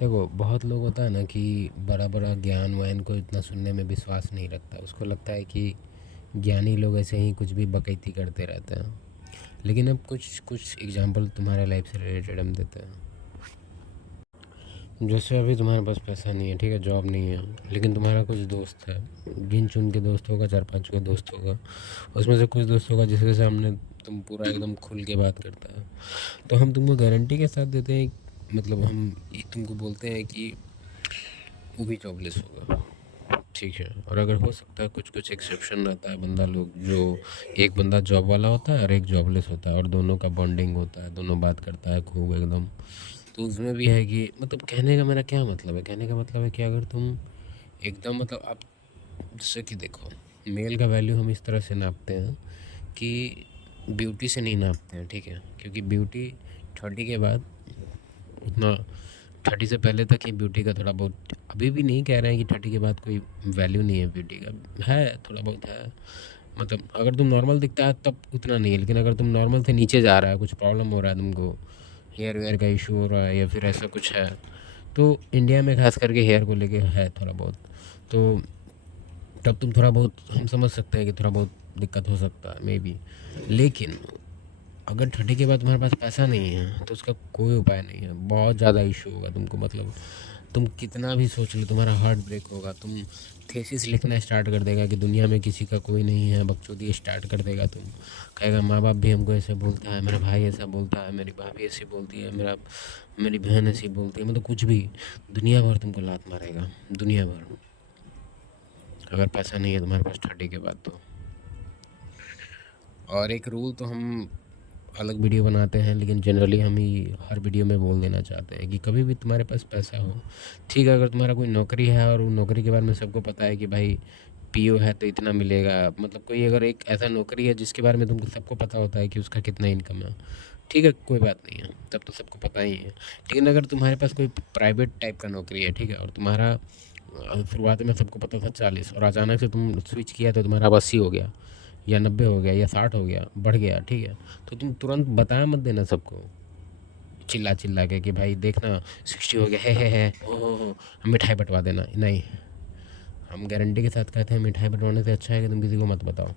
देखो, बहुत लोग होता है ना कि बड़ा-बड़ा ज्ञान वान को इतना सुनने में विश्वास नहीं रखता। उसको लगता है कि ज्ञानी लोग ऐसे ही कुछ भी बकैती करते रहते हैं। लेकिन अब कुछ कुछ एग्जांपल तुम्हारे लाइफ से रिलेटेड हम देते हैं। जैसे अभी तुम्हारे पास पैसा नहीं है, ठीक है, जॉब नहीं है, लेकिन तुम्हारा कुछ दोस्त है, गिन चुन के दोस्त होगा, 4-5 के दोस्त होगा। उसमें से कुछ दोस्त होगा जिसके सामने तुम पूरा एकदम खुल के बात करता है। तो हम तुमको गारंटी के साथ देते हैं, मतलब हम ये तुमको बोलते हैं कि वो भी जॉबलेस होगा, ठीक है। और अगर हो सकता है कुछ कुछ एक्सेप्शन रहता है, बंदा लोग जो एक बंदा जॉब वाला होता है और एक जॉबलेस होता है, और दोनों का बॉन्डिंग होता है, दोनों बात करता है खूब एकदम। तो उसमें भी है कि मतलब कहने का मेरा क्या मतलब है, कहने का मतलब है कि अगर तुम एकदम मतलब आप जैसे कि देखो, मेल का वैल्यू हम इस तरह से नापते हैं कि ब्यूटी से नहीं नापते हैं, ठीक है। क्योंकि ब्यूटी 30 के बाद उतना, 30 से पहले तक ही ब्यूटी का थोड़ा बहुत, अभी भी नहीं कह रहे हैं कि 30 के बाद कोई वैल्यू नहीं है ब्यूटी का, है थोड़ा बहुत है। मतलब अगर तुम नॉर्मल दिखता है तब उतना नहीं है, लेकिन अगर तुम नॉर्मल से नीचे जा रहा है, कुछ प्रॉब्लम हो रहा है तुमको, हेयर वेयर का इशू हो रहा है या फिर ऐसा कुछ है, तो इंडिया में खास करके हेयर को लेके है थोड़ा बहुत, तो तब तुम थोड़ा बहुत हम समझ सकते हैं कि थोड़ा बहुत दिक्कत हो सकता है मे बी। लेकिन अगर 30 के बाद तुम्हारे पास पैसा नहीं है तो उसका कोई उपाय नहीं है, बहुत ज़्यादा इशू होगा तुमको। मतलब तुम कितना भी सोच लो, तुम्हारा हार्ट ब्रेक होगा, तुम थेसिस लिखना स्टार्ट कर देगा कि दुनिया में किसी का कोई नहीं है, बकचोदी स्टार्ट कर देगा। तुम कहेगा माँ बाप भी हमको ऐसे बोलता है, मेरा भाई ऐसा बोलता है, मेरी भाभी ऐसी बोलती है, मेरी बहन ऐसी बोलती है, मतलब कुछ भी, दुनिया भर तुमको लात मारेगा, दुनिया भर। अगर पैसा नहीं है तुम्हारे पास 30 के बाद तो। और एक रूल तो हम अलग वीडियो बनाते हैं, लेकिन जनरली हम ही हर वीडियो में बोल देना चाहते हैं कि कभी भी तुम्हारे पास पैसा हो, ठीक है, अगर तुम्हारा कोई नौकरी है और वो नौकरी के बारे में सबको पता है कि भाई पीओ है तो इतना मिलेगा, मतलब कोई अगर एक ऐसा नौकरी है जिसके बारे में तुमको सबको पता होता है कि उसका कितना इनकम है, ठीक है, कोई बात नहीं है, तब तो सबको पता ही है। लेकिन अगर तुम्हारे पास कोई प्राइवेट टाइप का नौकरी है, ठीक है, और तुम्हारा शुरुआत में सबको पता था 40, और अचानक से तुम स्विच किया तो तुम्हारा अब 80 हो गया, या 90 हो गया, या 60 हो गया, बढ़ गया, ठीक है, तो तुम तुरंत बताया मत देना सबको चिल्ला चिल्ला के कि भाई देखना 60 हो गया है, हो हम मिठाई बंटवा देना, नहीं। हम गारंटी के साथ कहते हैं मिठाई बंटवाने से अच्छा है कि तुम किसी को मत बताओ।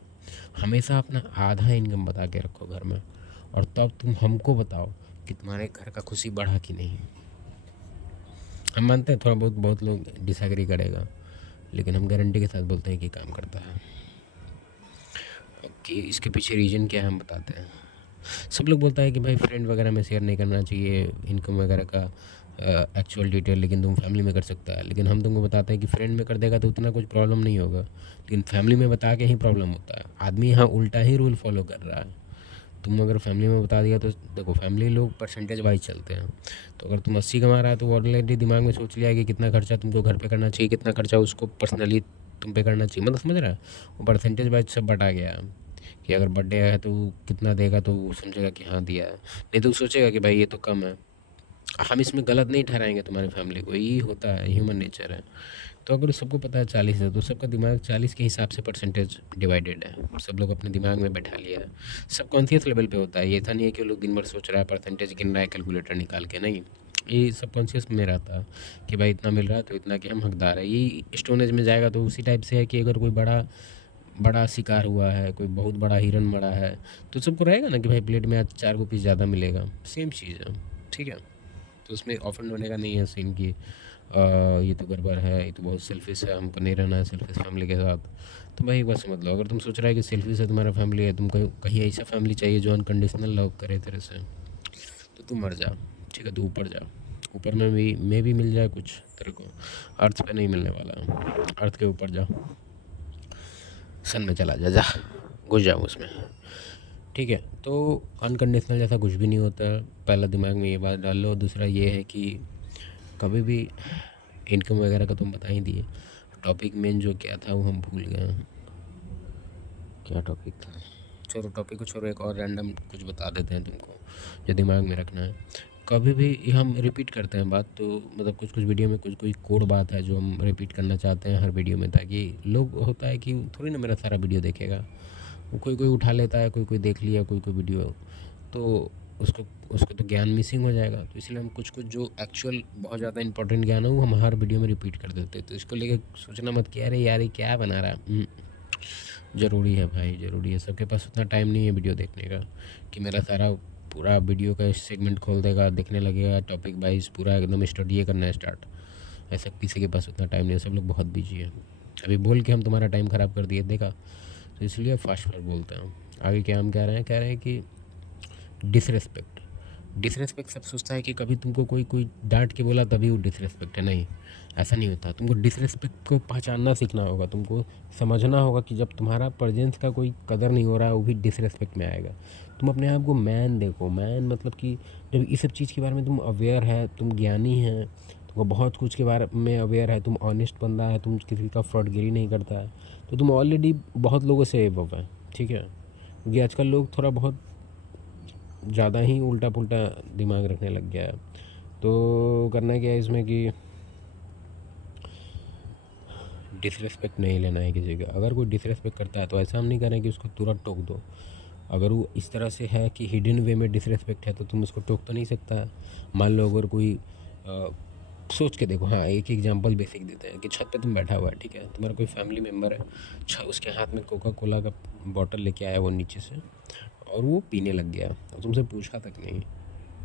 हमेशा अपना आधा इनकम बता के रखो घर में, और तब तुम हमको बताओ कि तुम्हारे घर का खुशी बढ़ा कि नहीं। हम मानते हैं थोड़ा बहुत बहुत लोग डिसएग्री करेगा, लेकिन हम गारंटी के साथ बोलते हैं कि काम करता है। कि इसके पीछे रीज़न क्या है हम बताते हैं। सब लोग बोलता है कि भाई फ्रेंड वगैरह में शेयर नहीं करना चाहिए इनकम वगैरह का एक्चुअल डिटेल, लेकिन तुम फैमिली में कर सकता है। लेकिन हम तुमको बताते हैं कि फ्रेंड में कर देगा तो उतना कुछ प्रॉब्लम नहीं होगा, लेकिन फैमिली में बता के ही प्रॉब्लम होता है। आदमी यहाँ उल्टा ही रूल फॉलो कर रहा है। तुम अगर फैमिली में बता दिया तो देखो, फैमिली लोग परसेंटेज वाइज चलते हैं। तो अगर तुम 80 कमा रहा है तो वो ऑलरेडी दिमाग में सोच लिया कि कितना खर्चा तुमको घर पे करना चाहिए, कितना खर्चा उसको पर्सनली तुम पे करना चाहिए, मतलब समझ रहा है। वो परसेंटेज वाइज सब बटा गया है कि अगर बर्थडे है तो कितना देगा, तो वो समझेगा कि हाँ दिया है, नहीं तो वो सोचेगा कि भाई ये तो कम है। हम इसमें गलत नहीं ठहराएंगे तुम्हारी फैमिली को, यही होता है, ह्यूमन नेचर है। तो अगर सबको पता है 40 है तो सबका दिमाग 40 के हिसाब से परसेंटेज डिवाइडेड है, सब लोग अपने दिमाग में बैठा लिया है। सब कॉन्शियस लेवल पे होता है, ये था नहीं है कि वो लोग दिन भर सोच रहा है परसेंटेज गिन रहा है कैलकुलेटर निकाल के, नहीं। ये सब कॉन्शियस में रहता है कि भाई इतना मिल रहा है तो इतना के हम हकदार है। ये स्टोनेज में जाएगा तो उसी टाइप से है कि अगर कोई बड़ा बड़ा शिकार हुआ है, कोई बहुत बड़ा हिरन मरा है, तो सबको रहेगा ना कि भाई प्लेट में आज 4 को पीस ज़्यादा मिलेगा, सेम चीज़ है, ठीक है। तो उसमें ऑफेंड होने का नहीं है सीन कि ये तो गड़बड़ है, ये तो बहुत सेल्फिश है, हमको नहीं रहना है सेल्फिश फैमिली के साथ। तो भाई बस समझ लो, अगर तुम सोच रहा है कि सेल्फिश है तुम्हारा फैमिली है, तुमको कहीं ऐसा फैमिली चाहिए जो अनकंडीशनल लव करे तेरे से, तो तू मर जा, ठीक है, तू ऊपर जा। ऊपर में भी मिल जाए कुछ तेरे को, अर्थ पे नहीं मिलने वाला, अर्थ के ऊपर जा, सन में चला जा, जा घुस जाओ उसमें, ठीक है। तो अनकंडीशनल जैसा कुछ भी नहीं होता है, पहला दिमाग में ये बात डाल लो। दूसरा ये है कि कभी भी इनकम वगैरह का तुम बता ही दिए, टॉपिक मेन जो क्या था वो हम भूल गए हैं, क्या टॉपिक था। छोड़ो टॉपिक को, छोड़ो, एक और रैंडम कुछ बता देते हैं तुमको जो दिमाग में रखना है। कभी भी हम रिपीट करते हैं बात, तो मतलब कुछ कुछ वीडियो में कुछ कोई कोड बात है जो हम रिपीट करना चाहते हैं हर वीडियो में, ताकि लोग, होता है कि थोड़ी ना मेरा सारा वीडियो देखेगा, वो कोई कोई उठा लेता है, कोई कोई देख लिया, कोई कोई वीडियो। तो उसको उसको तो ज्ञान मिसिंग हो जाएगा। तो इसलिए हम कुछ कुछ जो एक्चुअल बहुत ज़्यादा इंपॉर्टेंट ज्ञान है वो हम हर वीडियो में रिपीट कर देते हैं। तो इसको लेके सोचना मत कि अरे यार ये क्या बना रहा है। ज़रूरी है भाई, ज़रूरी है। सबके पास उतना टाइम नहीं है वीडियो देखने का कि मेरा सारा पूरा वीडियो का सेगमेंट खोल देगा, देखने लगेगा टॉपिक वाइज पूरा एकदम स्टडी करना है स्टार्ट। ऐसा किसी के पास उतना टाइम नहीं है, सब लोग बहुत बिजी है। अभी बोल के हम तुम्हारा टाइम ख़राब कर दिए देखा, तो इसलिए फास्ट फॉरवर्ड बोलते हैं। आगे क्या हम कह रहे हैं कि डिसरेस्पेक्ट सब सोचता है कि कभी तुमको कोई डांट के बोला तभी वो डिसरेस्पेक्ट है। नहीं, ऐसा नहीं होता। तुमको डिसरेस्पेक्ट को पहचानना सीखना होगा, तुमको समझना होगा कि जब तुम्हारा प्रेजेंस का कोई कदर नहीं हो रहा है वो भी डिसरेस्पेक्ट में आएगा। तुम अपने आप को मैन देखो। मैन मतलब कि जब इस सब चीज़ के बारे में तुम अवेयर है, तुम ज्ञानी है, तुमको बहुत कुछ के बारे में अवेयर है, तुम ऑनेस्ट बंदा है, तुम किसी का फ्रॉडगिरी नहीं करता है, तो तुम ऑलरेडी बहुत लोगों से एबव है। ठीक है, क्योंकि आजकल लोग थोड़ा बहुत ज़्यादा ही उल्टा पुल्टा दिमाग रखने लग गया है। तो करना क्या है इसमें कि डिसरेस्पेक्ट नहीं लेना है किसी का। अगर कोई डिसरेस्पेक्ट करता है तो ऐसा हम नहीं करें कि उसको तुरंत टोक दो। अगर वो इस तरह से है कि हिडन वे में डिसरेस्पेक्ट है तो तुम उसको टोक तो नहीं सकता। मान लो अगर कोई सोच के देखो, हाँ एक एग्जांपल बेसिक देते हैं कि छत पे तुम बैठा हुआ है, ठीक है, तुम्हारा कोई फैमिली मेम्बर है, उसके हाथ में कोका कोला का बॉटल लेके आया वो नीचे से और वो पीने लग गया और तुमसे पूछा तक नहीं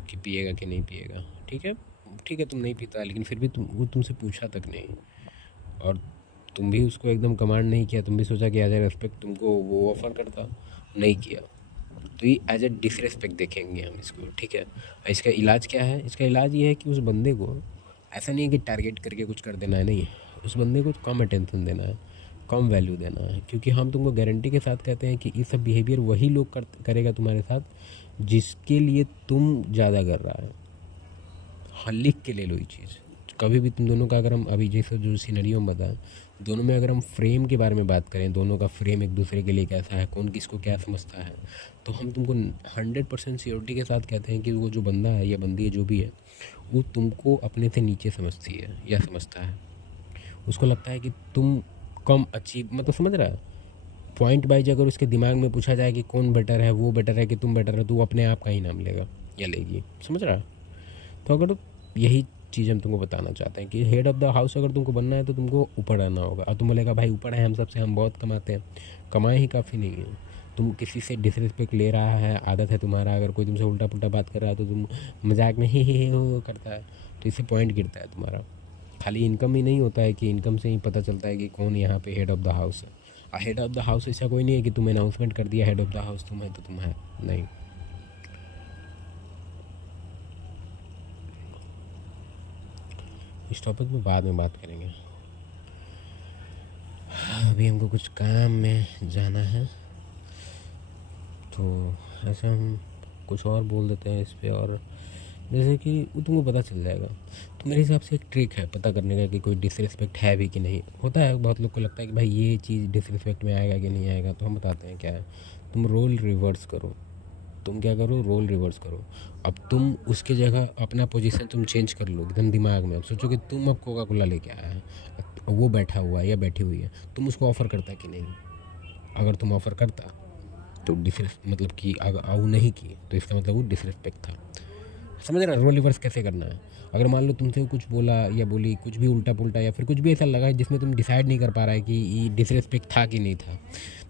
कि पिएगा कि नहीं पिएगा। ठीक है तुम नहीं पीता, लेकिन फिर भी वो तुमसे पूछा तक नहीं और तुम भी उसको एकदम कमांड नहीं किया, तुम भी सोचा कि एज ए रेस्पेक्ट तुमको वो ऑफ़र करता, नहीं किया, तो ये एज ए डिसरेस्पेक्ट देखेंगे हम इसको। ठीक है, इसका इलाज क्या है? इसका इलाज ये है कि उस बंदे को ऐसा नहीं है कि टारगेट करके कुछ कर देना है, नहीं, उस बंदे को कम अटेंशन देना है, कम वैल्यू देना है। क्योंकि हम तुमको गारंटी के साथ कहते हैं कि ये सब बिहेवियर वही लोग करेगा तुम्हारे साथ जिसके लिए तुम ज़्यादा कर रहा है। हाँ, लिख के ले लो ये चीज़। कभी भी तुम दोनों का अगर हम अभी जैसे जो सिनेरियो में बताएं, दोनों में अगर हम फ्रेम के बारे में बात करें, दोनों का फ्रेम एक दूसरे के लिए कैसा है, कौन किसको क्या समझता है, तो हम तुमको 100% श्योरिटी के साथ कहते हैं कि वो जो बंदा है या बंदी है जो भी है, वो तुमको अपने से नीचे समझती है या समझता है। उसको लगता है कि तुम कम अचीव, मतलब समझ रहा है, पॉइंट वाइज अगर उसके दिमाग में पूछा जाए कि कौन बेटर है, वो बेटर है कि तुम बेटर है, तो वो अपने आप का ही नाम लेगा या लेगी। समझ रहा है? तो अगर यही चीज़ हम तुमको बताना चाहते हैं कि हेड ऑफ़ द हाउस अगर तुमको बनना है तो तुमको ऊपर रहना होगा। और तुम बोलेगा भाई ऊपर है हम सबसे, हम बहुत कमाते हैं, कमाए ही काफ़ी नहीं है। तुम किसी से डिसरिस्पेक्ट ले रहा है, आदत है तुम्हारा, अगर कोई तुमसे उल्टा पुल्टा बात कर रहा है तो तुम मजाक में ही हो करता है, तो इससे पॉइंट गिरता है तुम्हारा। खाली इनकम ही नहीं होता है कि इनकम से ही पता चलता है कि कौन यहाँ पे हेड ऑफ़ द हाउस है। और हेड ऑफ़ द हाउस ऐसा कोई नहीं है कि तुम अनाउंसमेंट कर दिया हेड ऑफ़ द हाउस तुम है तो तुम है, नहीं। इस टॉपिक पे बाद में बात करेंगे, अभी हमको कुछ काम में जाना है। तो ऐसे हम कुछ और बोल देते हैं इस पर, और जैसे कि वो तुमको पता चल जाएगा। तो मेरे हिसाब से एक ट्रिक है पता करने का कि कोई डिसरिस्पेक्ट है भी कि नहीं। होता है बहुत लोग को लगता है कि भाई ये चीज़ डिसरिस्पेक्ट में आएगा कि नहीं आएगा, तो हम बताते हैं क्या है। तुम रोल रिवर्स करो। तुम क्या करो? रोल रिवर्स करो। अब तुम उसके जगह अपना पोजीशन तुम चेंज कर लो एकदम दिमाग में। अब सोचो कि तुम अब कोका कोला लेके आया है, वो बैठा हुआ है या बैठी हुई है, तुम उसको ऑफ़र करता कि नहीं? अगर तुम ऑफ़र करता तो मतलब कि अगर वो नहीं की तो इसका मतलब वो डिसरिस्पेक्ट था। समझ रहा? रोल रिवर्स कैसे करना है। अगर मान लो तुमसे कुछ बोला या बोली, कुछ भी उल्टा पुल्टा या फिर कुछ भी ऐसा लगा जिसमें तुम डिसाइड नहीं कर पा रहा है कि ये डिसरिस्पेक्ट था कि नहीं था,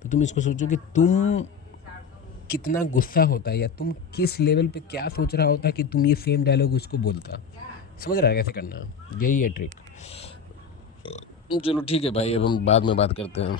तो तुम इसको सोचो कि तुम कितना गुस्सा होता है या तुम किस लेवल पे क्या सोच रहा होता कि तुम ये सेम डायलॉग उसको बोलता। समझ रहा है कैसे करना? यही है ट्रिक। चलो ठीक है भाई, अब हम बाद में बात करते हैं।